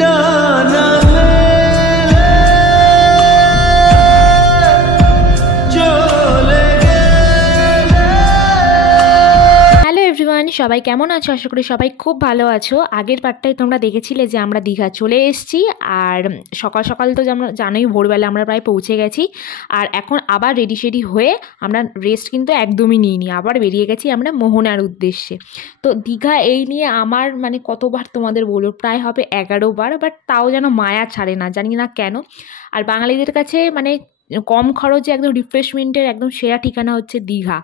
ডানা hello everyone, সবাই কেমন আছো? আশা করি সবাই খুব ভালো আছো। আগের পার্টটাই তোমরা দেখেছিলে যে আমরা দীঘা চলে এসেছি, আর সকাল সকাল তো জানোই ভোরবেলা আমরা প্রায় পৌঁছে গেছি। আর এখন আবার রেডি শেডি হয়ে আমরা রেস্ট কিন্তু একদমই নিইনি, আবার বেরিয়ে গেছি আমরা মোহনার উদ্দেশ্যে। তো দীঘা এই নিয়ে আমার মানে কতবার তোমাদের বলবো, প্রায় হবে 11 বার, বাট তাও যেন মায়া ছাড়ে না, জানি না কেন। আর বাঙালিদের কাছে মানে কম খরচে একদম রিফ্রেশমেন্টের একদম সেরা ঠিকানা হচ্ছে দীঘা।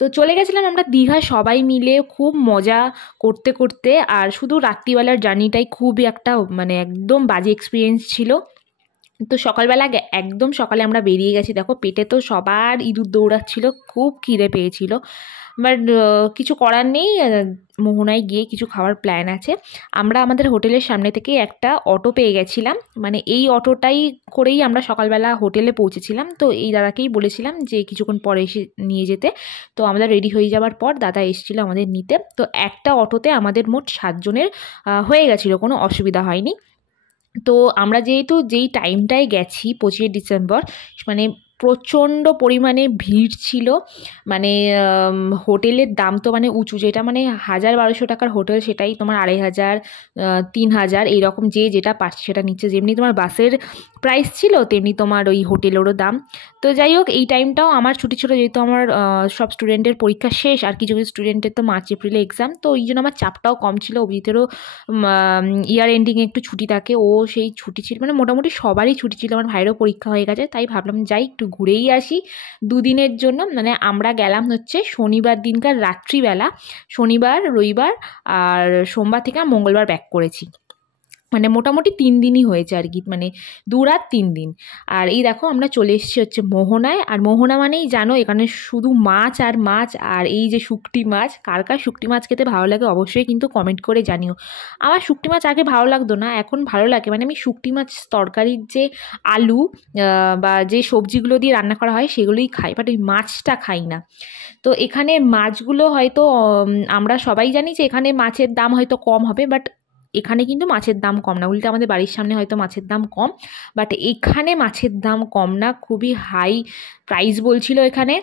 তো চলে গেছিলাম আমরা দীঘা সবাই মিলে, খুব মজা করতে করতে। আর শুধু রাত্রিবেলার জার্নিটাই খুবই একটা মানে একদম বাজে এক্সপিরিয়েন্স ছিল। তো সকালবেলা একদম সকালে আমরা বেরিয়ে গেছি, দেখো পেটে তো সবার ইঁদুর দৌড়াচ্ছিল, খুব খিদে পেয়েছিল। বাট কিছু করার নেই, মোহনায় গিয়ে কিছু খাওয়ার প্ল্যান আছে। আমরা আমাদের হোটেলের সামনে থেকে একটা অটো পেয়ে গেছিলাম, মানে এই অটোটাই করেই আমরা সকালবেলা হোটেলে পৌঁছেছিলাম। তো এই দাদাকেই বলেছিলাম যে কিছুক্ষণ পরে এসে নিয়ে যেতে। তো আমাদের রেডি হয়ে যাওয়ার পর দাদা এসেছিলো আমাদের নিতে। তো একটা অটোতে আমাদের মোট 7 জনের হয়ে গেছিলো, কোনো অসুবিধা হয়নি। তো আমরা যেহেতু যেই টাইমটায় গেছি 25 ডিসেম্বর, মানে প্রচণ্ড পরিমাণে ভিড় ছিল। মানে হোটেলের দাম তো মানে উঁচু, যেটা মানে 1000-1200 টাকার হোটেল সেটাই তোমার 2500, 3000 এইরকম যে যেটা পাচ্ছে সেটা নিচ্ছে। যেমনি তোমার বাসের প্রাইস ছিল তেমনি তোমার ওই হোটেলেরও দাম। তো যাই হোক, এই টাইমটাও আমার ছুটি ছিল, যেহেতু আমার সব স্টুডেন্টের পরীক্ষা শেষ, আর কিছু কিছু স্টুডেন্টের তো মার্চ এপ্রিলে এক্সাম। তো ওই জন্য আমার চাপটাও কম ছিল। অভিজিতেরও ইয়ার এন্ডিংয়ে একটু ছুটি থাকে, ও সেই ছুটি ছিল, মানে মোটামুটি সবারই ছুটি ছিল। আমার ভাইয়েরও পরীক্ষা হয়ে গেছে, তাই ভাবলাম যাই একটু ঘুরেই আসি 2 দিনের জন্য। মানে আমরা গেলাম হচ্ছে শনিবার দিনকার রাত্রিবেলা, শনিবার রবিবার আর সোমবার থেকে মঙ্গলবার ব্যাক করেছি। মানে মোটামুটি 3 দিনই হয়েছে আর কি, মানে 2 রাত 3 দিন। আর এই দেখো আমরা চলে এসেছি হচ্ছে মোহনায়। আর মোহনা মানেই জানো এখানে শুধু মাছ আর মাছ, আর এই যে শুকটি মাছ। কার কার শুকটি মাছ খেতে ভালো লাগে অবশ্যই কিন্তু কমেন্ট করে জানিও। আমার শুকটি মাছ আগে ভালো লাগতো না, এখন ভালো লাগে। মানে আমি শুকটি মাছ তরকারির যে আলু বা যে সবজিগুলো দিয়ে রান্না করা হয় সেগুলোই খাই, বাট ওই মাছটা খাই না। তো এখানে মাছগুলো হয়তো আমরা সবাই জানি যে এখানে মাছের দাম হয়তো কম হবে, বাট এখানে কিন্তু মাছের দাম কম না। উল্টে আমাদের বাড়ির সামনে হয়তো মাছের দাম কম, বাট এখানে মাছের দাম কম না, খুবই হাই প্রাইস বলছিল এখানে।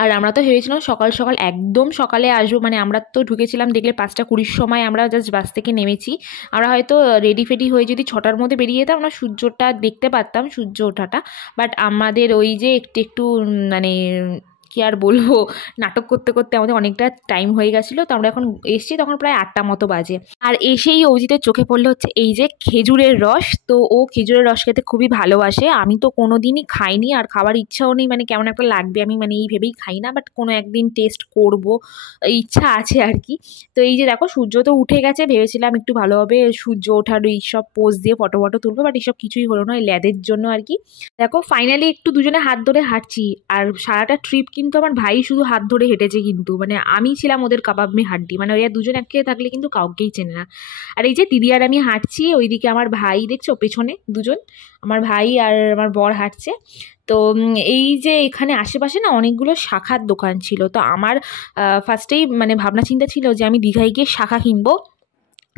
আর আমরা তো ভেবেছিলাম সকাল সকাল একদম সকালে আসবো, মানে আমরা তো ঢুকেছিলাম দেখলে 5:20 সময় আমরা জাস্ট বাস থেকে নেমেছি। আমরা হয়তো রেডি ফেডি হয়ে যদি 6টার মধ্যে বেরিয়ে যেতাম আমরা সূর্যটা দেখতে পারতাম, সূর্য ওঠাটা। বাট আমাদের ওই যে একটু একটু মানে কি আর বলবো, নাটক করতে করতে আমাদের অনেকটা টাইম হয়ে গেছিলো। তো আমরা এখন এসেছি তখন প্রায় 8টা মতো বাজে। আর এসেই অভিজিতের চোখে পড়লো হচ্ছে এই যে খেজুরের রস। তো ও খেজুরের রস খেতে খুবই ভালোবাসে, আমি তো কোনো দিনই খাইনি আর খাবার ইচ্ছাও নেই, মানে কেমন একটা লাগবে, আমি মানে এই ভেবেই খাই না। বাট কোনো একদিন টেস্ট করব, ইচ্ছা আছে আর কি। তো এই যে দেখো সূর্য তো উঠে গেছে, ভেবেছিলাম একটু ভালোভাবে সূর্য ওঠার এই সব পোজ দিয়ে ফটো তুলবো, বাট এইসব কিছুই হলো না, এই ল্যাদের জন্য আর কি। দেখো ফাইনালি একটু দুজনে হাত ধরে হাঁটছি। আর সারাটা ট্রিপ কিন্তু আমার ভাই শুধু হাত ধরে হেঁটেছে, কিন্তু মানে আমি ছিলাম ওদের কাবাব মে হাড্ডি, মানে ওরা দুজন একে থাকলে কিন্তু কাউকেই চেনে না। আর এই যে দিদি আর আমি হাঁটছি, ওইদিকে আমার ভাই দেখছো পেছনে দুজন, আমার ভাই আর আমার বর হাঁটছে। তো এই যে এখানে আশেপাশে না অনেকগুলো শাখার দোকান ছিল। তো আমার ফার্স্টেই মানে ভাবনা চিন্তা ছিল যে আমি দীঘায় গিয়ে শাখা কিনবো।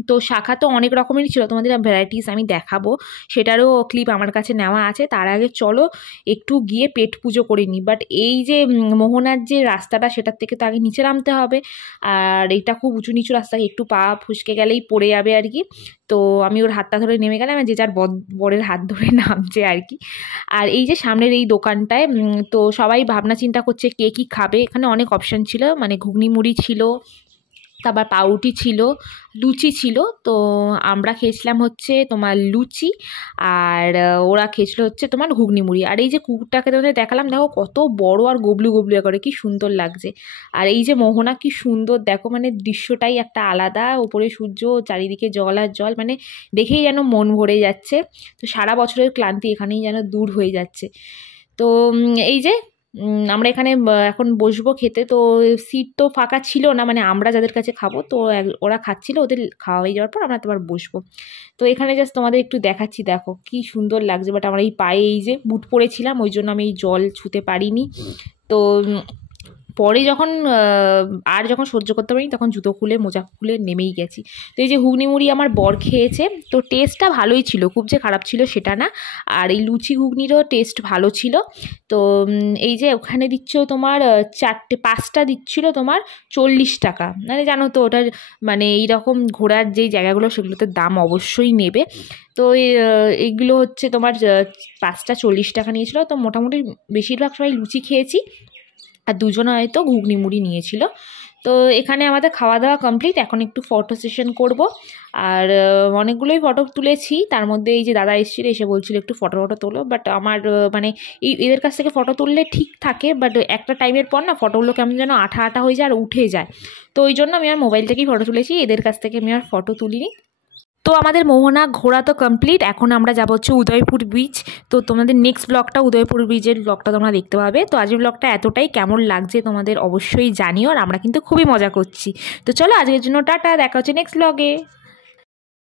তো শাখা তো অনেক রকমেরই ছিল, তোমাদের ভ্যারাইটিস আমি দেখাবো, সেটারও ক্লিপ আমার কাছে নেওয়া আছে। তার আগে চলো একটু গিয়ে পেট পুজো করে নিই। বাট এই যে মোহনার যে রাস্তাটা সেটার থেকে তো আগে নিচে নামতে হবে, আর এটা খুব উঁচু নিচু রাস্তা, একটু পা ফুসকে গেলেই পড়ে যাবে আর কি। তো আমি ওর হাতটা ধরে নেমে গেলাম, যে যার বরের হাত ধরে নামছে আর কি। আর এই যে সামনের এই দোকানটায় তো সবাই ভাবনা চিন্তা করছে কে কী খাবে। এখানে অনেক অপশান ছিল, মানে ঘুগনি মুড়ি ছিল, তারপর পাউরুটি ছিল, লুচি ছিল। তো আমরা খেয়েছিলাম হচ্ছে তোমার লুচি, আর ওরা খেয়েছিল হচ্ছে তোমার ঘুগনি মুড়ি। আর এই যে কুকুরটাকে তোমাদের দেখালাম, দেখো কত বড় আর গবলু গবলু করে, কি সুন্দর লাগছে। আর এই যে মোহনা কি সুন্দর দেখো, মানে দৃশ্যটাই একটা আলাদা, উপরে সূর্য, চারিদিকে জল আর জল, মানে দেখেই যেন মন ভরে যাচ্ছে। তো সারা বছরের ক্লান্তি এখানেই যেন দূর হয়ে যাচ্ছে। তো এই যে আমরা এখানে এখন বসবো খেতে। তো সিট তো ফাঁকা ছিল না, মানে আমরা যাদের কাছে খাবো, তো ওরা খাচ্ছিল, ওদের খাওয়া হয়ে যাওয়ার পর আমরা তোমার বসবো। তো এখানে জাস্ট তোমাদের একটু দেখাচ্ছি, দেখো কি সুন্দর লাগছে। বাট আমার এই পায়ে এই যে বুট পরেছিলাম, ওই জন্য আমি এই জল ছুতে পারিনি। তো পরে যখন আর যখন সহ্য করতে পারিনি তখন জুতো খুলে মোজা খুলে নেমেই গেছি। তো এই যে ঘুগনি মুড়ি আমার বর খেয়েছে, তো টেস্টটা ভালোই ছিল, খুব যে খারাপ ছিল সেটা না। আর এই লুচি ঘুগনিরও টেস্ট ভালো ছিল। তো এই যে ওখানে দিচ্ছ তোমার 5টা দিচ্ছিল তোমার 40 টাকা। মানে জানো তো ওটার মানে এইরকম ঘোরার যেই জায়গাগুলো সেগুলোতে দাম অবশ্যই নেবে। তো এইগুলো হচ্ছে তোমার 5টা 40 টাকা নিয়েছিল। তো মোটামুটি বেশিরভাগ সবাই লুচি খেয়েছি, আর দুজন হয়তো ঘুগনি মুড়ি নিয়েছিল। তো এখানে আমাদের খাওয়া দাওয়া কমপ্লিট, এখন একটু ফটো সেশন করব। আর অনেকগুলোই ফটো তুলেছি, তার মধ্যে এই যে দাদা এসেছিলো, এসে বলছিল একটু ফটো তোলো, বাট আমার মানে এদের কাছ থেকে ফটো তুললে ঠিক থাকে, বাট একটা টাইমের পর না ফটোগুলো কেমন যেন আঠা আঠা হয়ে যায় আর উঠে যায়। তো ওই জন্য আমি আর মোবাইল থেকেই ফটো তুলেছি, এদের কাছ থেকে আমি আর ফটো তুলিনি। তো আমাদের মোহনা ঘোরা তো কমপ্লিট, এখন আমরা যাবো হচ্ছে উদয়পুর বিচ। তো তোমাদের নেক্সট ব্লগটা উদয়পুর বিচের ব্লগটা তোমরা দেখতে পাবে। তো আজকের ব্লগটা এতটাই, কেমন লাগছে তোমাদের অবশ্যই জানিও, আর আমরা কিন্তু খুবই মজা করছি। তো চলো আজকের জন্য টাটা, দেখা হচ্ছে নেক্সট ব্লগে।